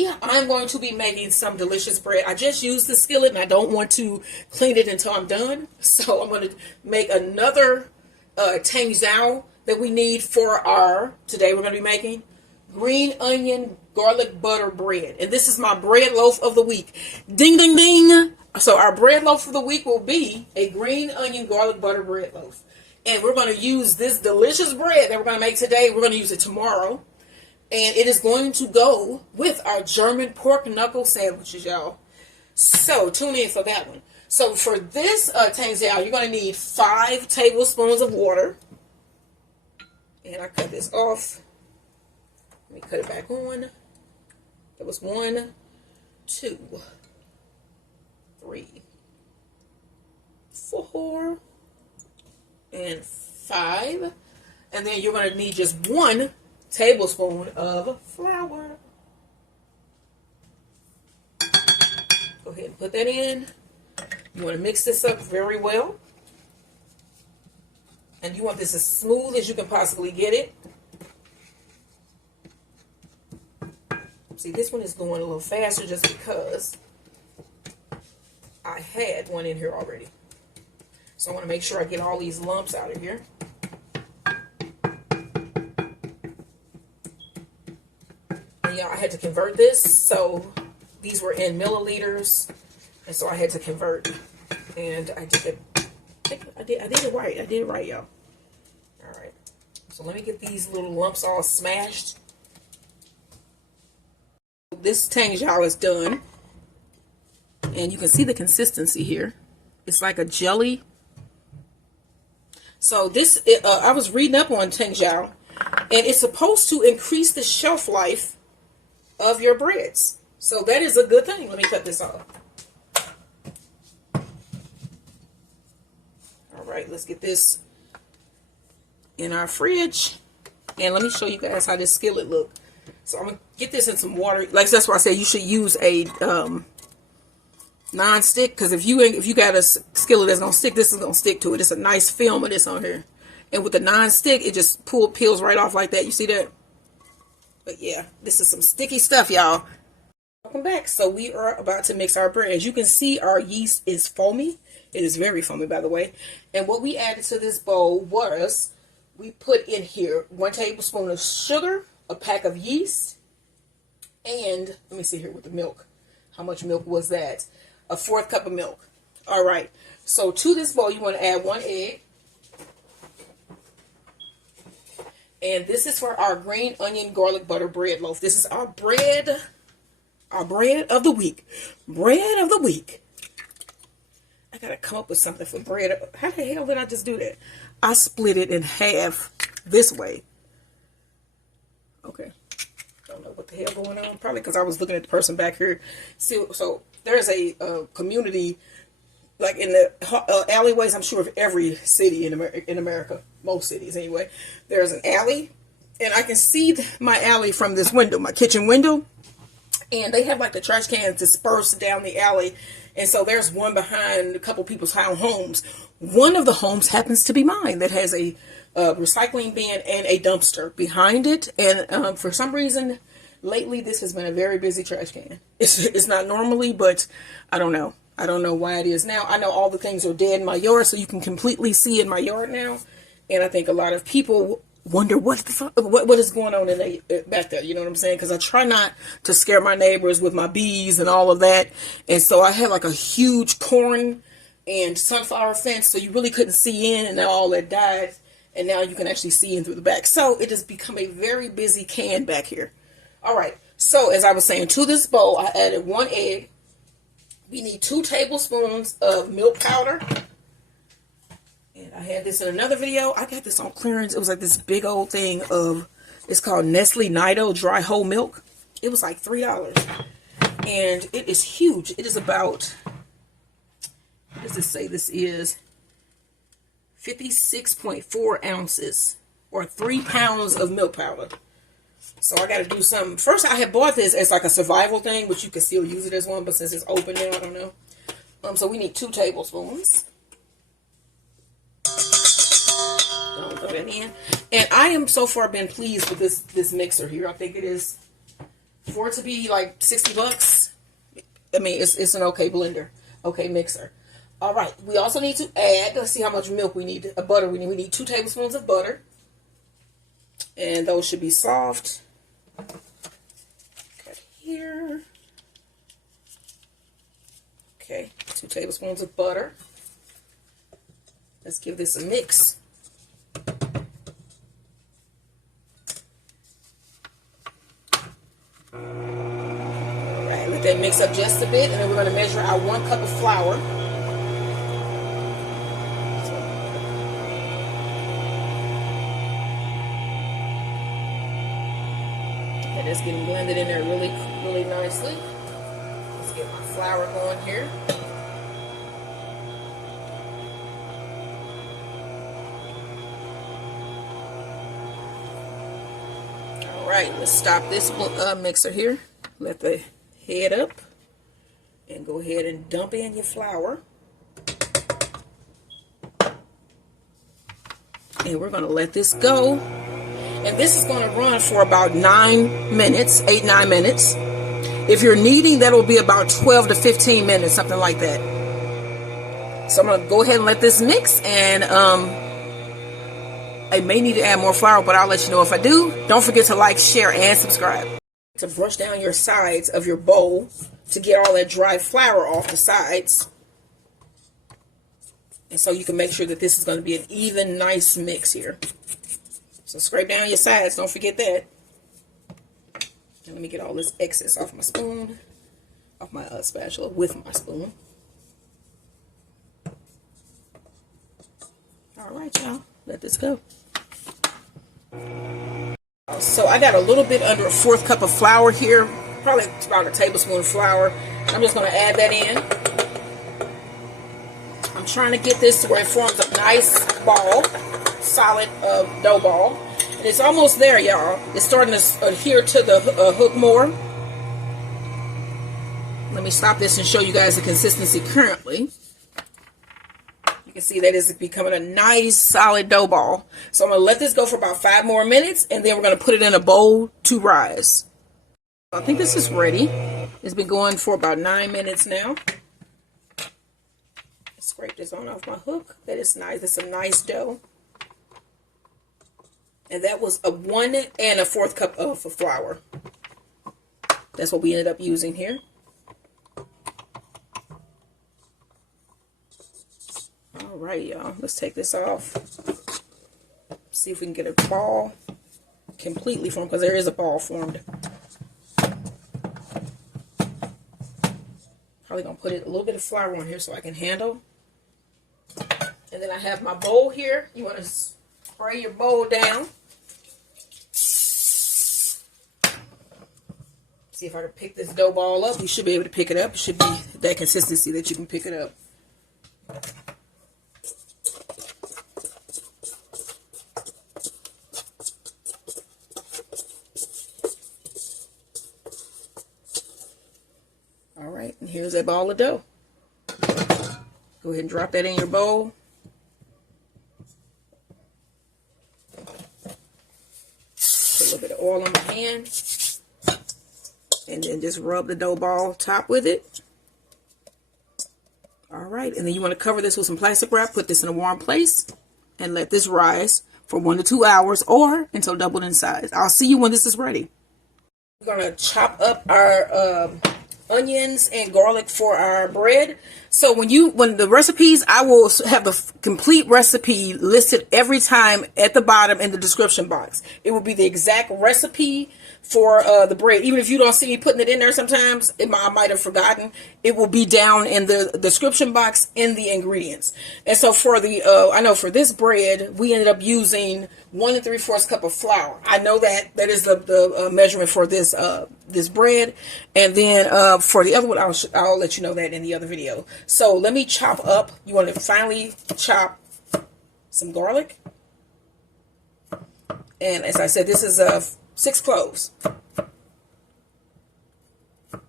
today I'm going to be making some delicious bread. I just used the skillet and I don't want to clean it until I'm done. So I'm going to make another Tangzhong that we need for today we're going to be making green onion garlic butter bread. And this is my bread loaf of the week. Ding, ding, ding. So our bread loaf of the week will be a green onion garlic butter bread loaf. And we're going to use this delicious bread that we're going to make today. We're going to use it tomorrow. And it is going to go with our German pork knuckle sandwiches, y'all. So tune in for that one. So for this Tangzhong, you're going to need 5 tablespoons of water. And I cut this off. Let me cut it back on. That was 1, 2, 3, 4, and 5. And then you're going to need just 1 tablespoon of flour. Go ahead and put that in. You want to mix this up very well. And you want this as smooth as you can possibly get it. See, this one is going a little faster just because I had one in here already. So I want to make sure I get all these lumps out of here. Yeah, I had to convert this, so these were in milliliters, and so I had to convert, and I did it right. I did it right, y'all. All right, so let me get these little lumps all smashed. This Tangzhong is done, and you can see the consistency here. It's like a jelly. So this, I was reading up on Tangzhong, and it's supposed to increase the shelf life of your breads. So that is a good thing. Let me cut this off. All right, let's get this in our fridge. And let me show you guys how this skillet look. So I'm going to get this in some water. Like, that's why I said you should use a non-stick, because if you got a skillet that's going to stick, this is going to stick to it. It's a nice film of this on here. And with the non-stick, it just peels right off like that. You see that? But yeah, this is some sticky stuff, y'all. Welcome back. So we are about to mix our bread. As you can see, our yeast is foamy. It is very foamy, by the way. And what we added to this bowl was, we put in here 1 tablespoon of sugar, a pack of yeast, and let me see here with the milk. How much milk was that? A 1/4 cup of milk. All right. So to this bowl, you want to add 1 egg. And this is for our green onion garlic butter bread loaf. This is our bread of the week. Bread of the week. I gotta come up with something for bread. How the hell did I just do that? I split it in half this way. Okay. Don't know what the hell going on. Probably because I was looking at the person back here. See, so there's a community, like in the alleyways, I'm sure of every city in America, most cities anyway, there's an alley, and I can see my alley from this window, my kitchen window, and they have like the trash cans dispersed down the alley, and so there's one behind a couple people's homes. One of the homes happens to be mine that has a recycling bin and a dumpster behind it, and for some reason, lately this has been a very busy trash can. It's not normally, but I don't know. I don't know why it is now. I know all the things are dead in my yard, so you can completely see in my yard now. And I think a lot of people wonder what is going on back there. You know what I'm saying? Because I try not to scare my neighbors with my bees and all of that. And so I had like a huge corn and sunflower fence, so you really couldn't see in, and now all that died. And now you can actually see in through the back. So it has become a very busy can back here. All right. So as I was saying, to this bowl, I added 1 egg. We need 2 tablespoons of milk powder. And I had this in another video. I got this on clearance. It was like this big old thing of, it's called Nestle Nido Dry Whole Milk. It was like $3. And it is huge. It is about, what does it say this is? 56.4 ounces, or 3 pounds of milk powder. So I got to do something. First, I had bought this as like a survival thing, which you can still use it as one, but since it's open now, I don't know. So we need 2 tablespoons. I'll throw that in. And I am so far been pleased with this mixer here. I think it is For it to be like 60 bucks, I mean, it's an okay blender, okay mixer. All right, we also need to add, let's see how much milk we need, butter we need. We need 2 tablespoons of butter. And those should be soft. Cut here. Okay, 2 tablespoons of butter. Let's give this a mix. Alright, let that mix up just a bit, and then we're going to measure our 1 cup of flour. And it's getting blended in there really, really nicely. Let's get my flour going here. Alright, let's stop this mixer here. Let the head up. And go ahead and dump in your flour. And we're going to let this go. And this is going to run for about 9 minutes, 8-9 minutes. If you're kneading, that will be about 12 to 15 minutes, something like that. So I'm going to go ahead and let this mix, and I may need to add more flour, but I'll let you know if I do. Don't forget to like, share, and subscribe. To brush down your sides of your bowl to get all that dry flour off the sides. And so you can make sure that this is going to be an even, nice mix here. So scrape down your sides, don't forget that. And let me get all this excess off my spoon, off my spatula with my spoon. All right, y'all, let this go. So I got a little bit under a 1/4 cup of flour here, probably about a tablespoon of flour. I'm just going to add that in. I'm trying to get this to where it forms a nice ball, solid dough ball. And it's almost there, y'all. It's starting to adhere to the hook more. Let me stop this and show you guys the consistency currently. You can see that it's becoming a nice solid dough ball. So I'm going to let this go for about 5 more minutes, and then we're going to put it in a bowl to rise. I think this is ready. It's been going for about 9 minutes now. Scrape this on off my hook. That is nice. It's a nice dough. And that was a 1 1/4 cup of flour. That's what we ended up using here. All right, y'all. Let's take this off. See if we can get a ball completely formed, because there is a ball formed. Probably gonna put a little bit of flour on here so I can handle. And then I have my bowl here. You want to spray your bowl down. See if I can pick this dough ball up. You should be able to pick it up. It should be that consistency that you can pick it up. All right, and here's a ball of dough. Go ahead and drop that in your bowl. Put a little bit of oil on my hand. And then just rub the dough ball top with it. All right, and then you want to cover this with some plastic wrap. Put this in a warm place and let this rise for 1 to 2 hours or until doubled in size. I'll see you when this is ready. We're going to chop up our onions and garlic for our bread. So when the recipes, I will have the complete recipe listed every time at the bottom in the description box. It will be the exact recipe for the bread. Even if you don't see me putting it in there sometimes, I might have forgotten. It will be down in the description box in the ingredients. And so for the, I know for this bread, we ended up using 1 3/4 cup of flour. I know that is the measurement for this this bread. And then for the other one, I'll let you know that in the other video. So let me chop up. You want to finally chop some garlic. And as I said, this is 6 cloves.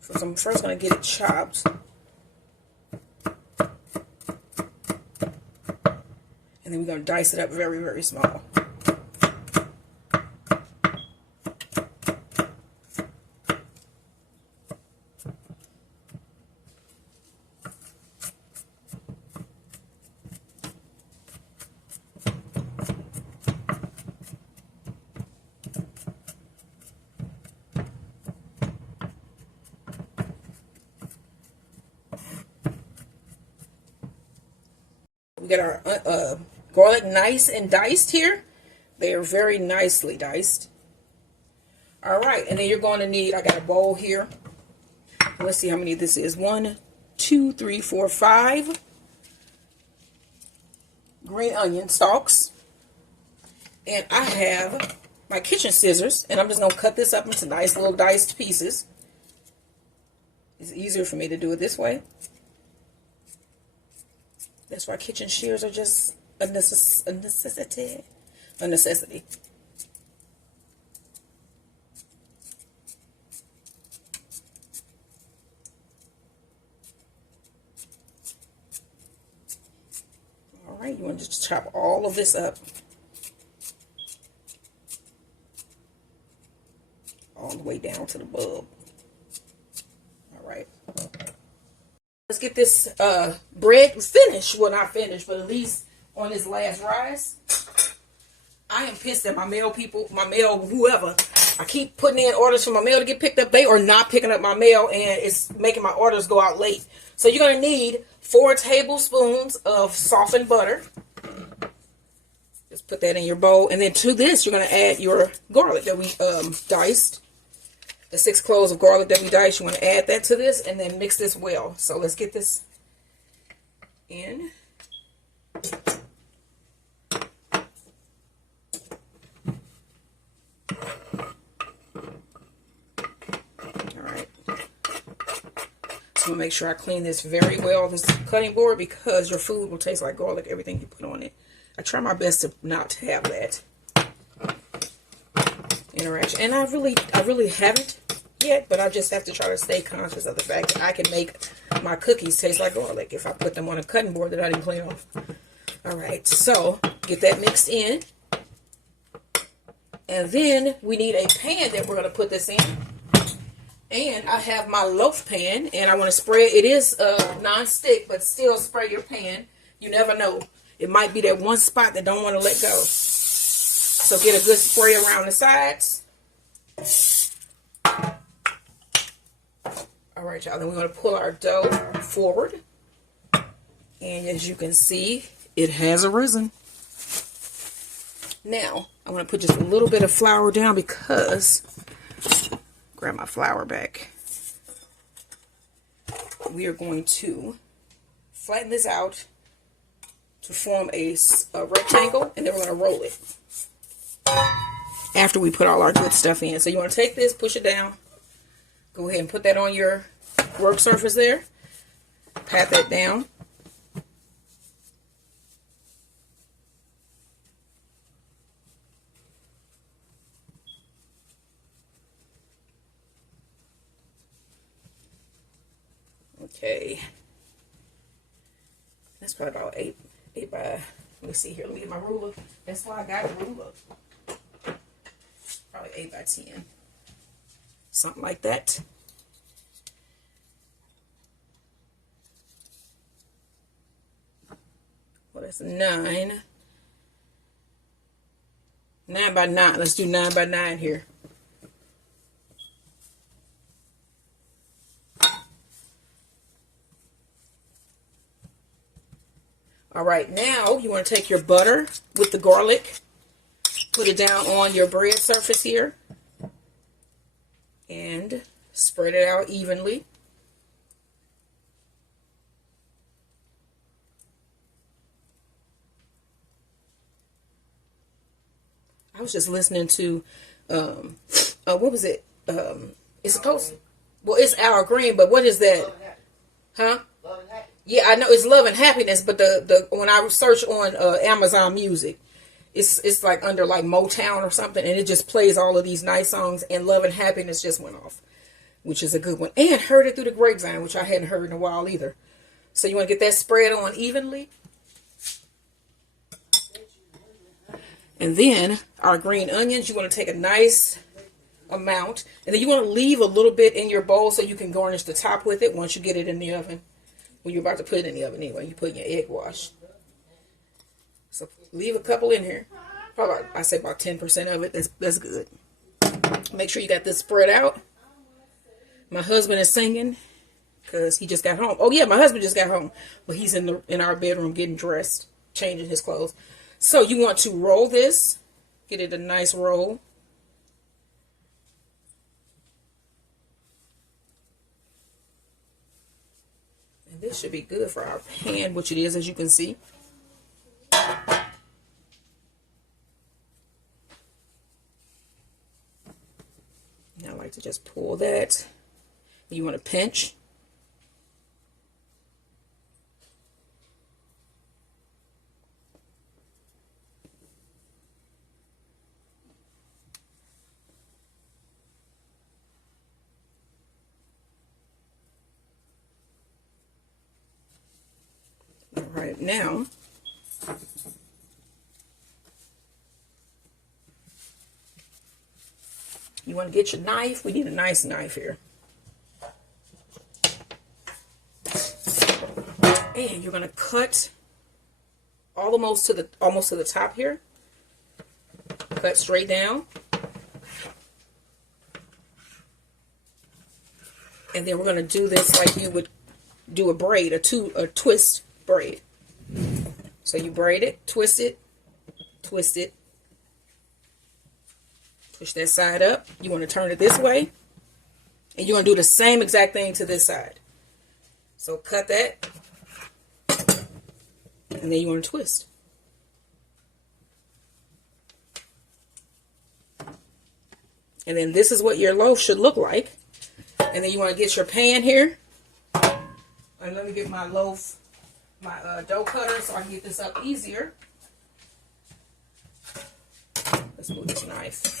So I'm first going to get it chopped. And then we're going to dice it up very, very small. We got our garlic nice and diced here. They are very nicely diced. All right, and then you're going to need, I got a bowl here. Let's see how many this is. 1, 2, 3, 4, 5 green onion stalks. And I have my kitchen scissors, and I'm just going to cut this up into nice little diced pieces. It's easier for me to do it this way. That's why kitchen shears are just a necessity. A necessity. All right, you want to just chop all of this up. All the way down to the bulb. All right. Let's get this bread finished. Well, not finished, but at least on this last rise. I am pissed at my mail people, my mail whoever. I keep putting in orders for my mail to get picked up. They are not picking up my mail, and it's making my orders go out late. So you're going to need 4 tablespoons of softened butter. Just put that in your bowl. And then to this, you're going to add your garlic that we diced. The 6 cloves of garlic that we diced. You want to add that to this and then mix this well. So let's get this in. I'm going to make sure I clean this very well, this cutting board, because your food will taste like garlic, everything you put on it. I try my best to not have that interaction. And I really haven't yet, but I just have to try to stay conscious of the fact that I can make my cookies taste like garlic if I put them on a cutting board that I didn't clean off. All right, so get that mixed in. And then we need a pan that we're going to put this in. And I have my loaf pan, and I want to spread. It is non-stick, but still spray your pan. You never know. It might be that one spot that don't want to let go. So get a good spray around the sides. All right, y'all. Then we're going to pull our dough forward. And as you can see, it has arisen. Now, I'm going to put just a little bit of flour down because... Grab my flour back. We are going to flatten this out to form a rectangle, and then we're going to roll it after we put all our good stuff in. So you want to take this, push it down, go ahead and put that on your work surface there, pat that down. Okay, that's probably about 8 by, let me see here, let me get my ruler. That's why I got a ruler. Probably 8 by 10. Something like that. Well, that's 9. 9 by 9. Let's do 9 by 9 here. All right, now you want to take your butter with the garlic, put it down on your bread surface here, and spread it out evenly. I was just listening to, what was it? It's supposed, well, it's Our Green, but what is that? Huh? Yeah, I know it's Love and Happiness, but the when I search on Amazon Music, it's like under like Motown or something, and it just plays all of these nice songs, and Love and Happiness just went off, which is a good one. And Heard It Through the Grapevine, which I hadn't heard in a while either. So you want to get that spread on evenly. And then our green onions, you want to take a nice amount, and then you want to leave a little bit in your bowl so you can garnish the top with it once you get it in the oven. When you're about to put it in the oven anyway, you put in your egg wash. So leave a couple in here. Probably, I say about 10% of it. That's good. Make sure you got this spread out. My husband is singing because he just got home. Oh yeah, my husband just got home, but he's in our bedroom getting dressed. changing his clothes. So you want to roll this, get it a nice roll. And this should be good for our pan, which it is, as you can see. And I like to just pull that. You want to pinch. All right, now you want to get your knife. We need a nice knife here. And you're going to cut almost to the top here. Cut straight down. And then we're going to do this like you would do a braid, a twist braid. So you braid it, twist it, push that side up. You want to turn it this way. And you're going to do the same exact thing to this side. So cut that. And then you want to twist. And then this is what your loaf should look like. And then you want to get your pan here. And let me get my loaf, my dough cutter so I can get this up easier. Let's move this knife.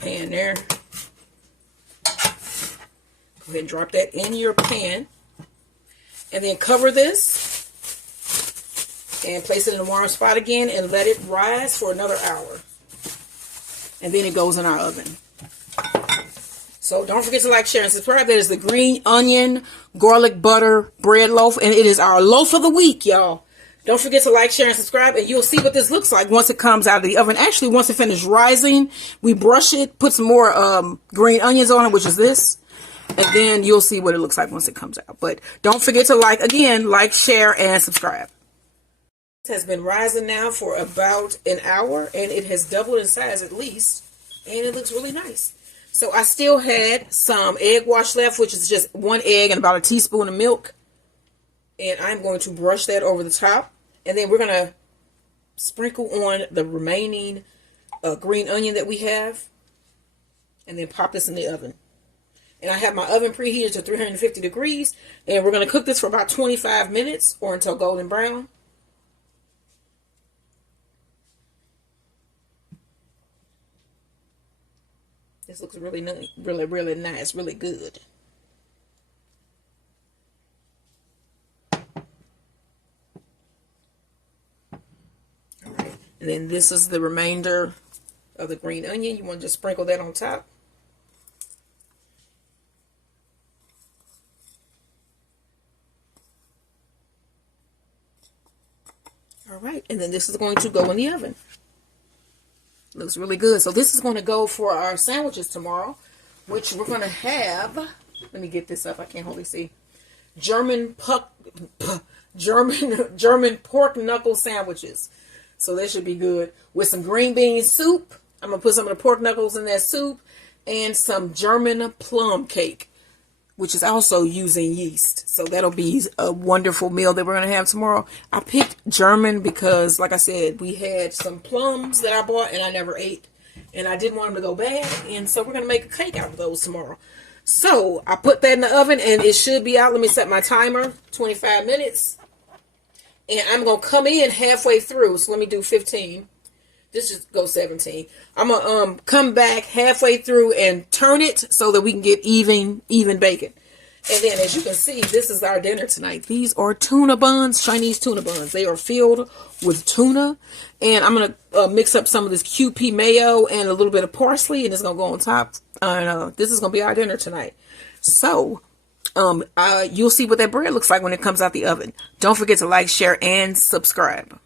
Pan there. Go ahead and drop that in your pan. And then cover this. And place it in a warm spot again and let it rise for another hour. And then it goes in our oven. So don't forget to like, share, and subscribe. That is the Green Onion Garlic Butter Bread Loaf. And it is our loaf of the week, y'all. Don't forget to like, share, and subscribe. And you'll see what this looks like once it comes out of the oven. Actually, once it finishes rising, we brush it, put some more green onions on it, which is this. And then you'll see what it looks like once it comes out. But don't forget to like, share, and subscribe. This has been rising now for about an hour. And it has doubled in size at least. And it looks really nice. So I still had some egg wash left, which is just 1 egg and about a teaspoon of milk. And I'm going to brush that over the top. And then we're going to sprinkle on the remaining green onion that we have. And then pop this in the oven. And I have my oven preheated to 350 degrees. And we're going to cook this for about 25 minutes or until golden brown. This looks really nice, really nice, really good. All right. And then this is the remainder of the green onion. You want to just sprinkle that on top. All right. And then this is going to go in the oven. Looks really good. So this is going to go for our sandwiches tomorrow, which we're going to have. Let me get this up. I can't hardly see. German pork knuckle sandwiches. So that should be good with some green bean soup. I'm going to put some of the pork knuckles in that soup and some German plum cake, which is also using yeast. So that'll be a wonderful meal that we're going to have tomorrow. I picked German because, like I said, we had some plums that I bought and I never ate. And I didn't want them to go bad. And so we're going to make a cake out of those tomorrow. So I put that in the oven and it should be out. Let me set my timer, 25 minutes. And I'm going to come in halfway through. So let me do 15. This just goes 17. I'm going to come back halfway through and turn it so that we can get even bacon. And then, as you can see, this is our dinner tonight. These are tuna buns, Chinese tuna buns. They are filled with tuna. And I'm going to mix up some of this QP mayo and a little bit of parsley. And it's going to go on top. This is going to be our dinner tonight. So, you'll see what that bread looks like when it comes out the oven. Don't forget to like, share, and subscribe.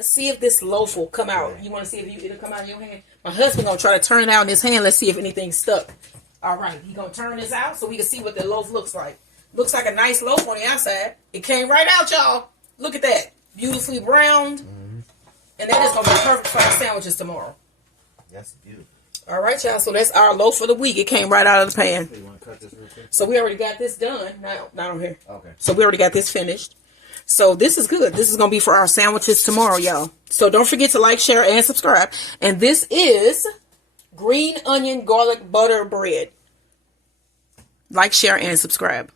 Let's see if this loaf will come out. You want to see if it'll come out in your hand? My husband gonna try to turn it out in his hand. Let's see if anything's stuck. All right, he gonna turn this out so we can see what the loaf looks like. Looks like a nice loaf on the outside. It came right out, y'all. Look at that, beautifully browned, and that is gonna be perfect for our sandwiches tomorrow. That's beautiful. All right, y'all. So that's our loaf for the week. It came right out of the pan. You want to cut this real quick? So we already got this done. Not on here. Okay. So we already got this finished. So this is good. This is going to be for our sandwiches tomorrow, y'all. So don't forget to like, share, and subscribe. And this is green onion garlic butter bread. Like, share, and subscribe.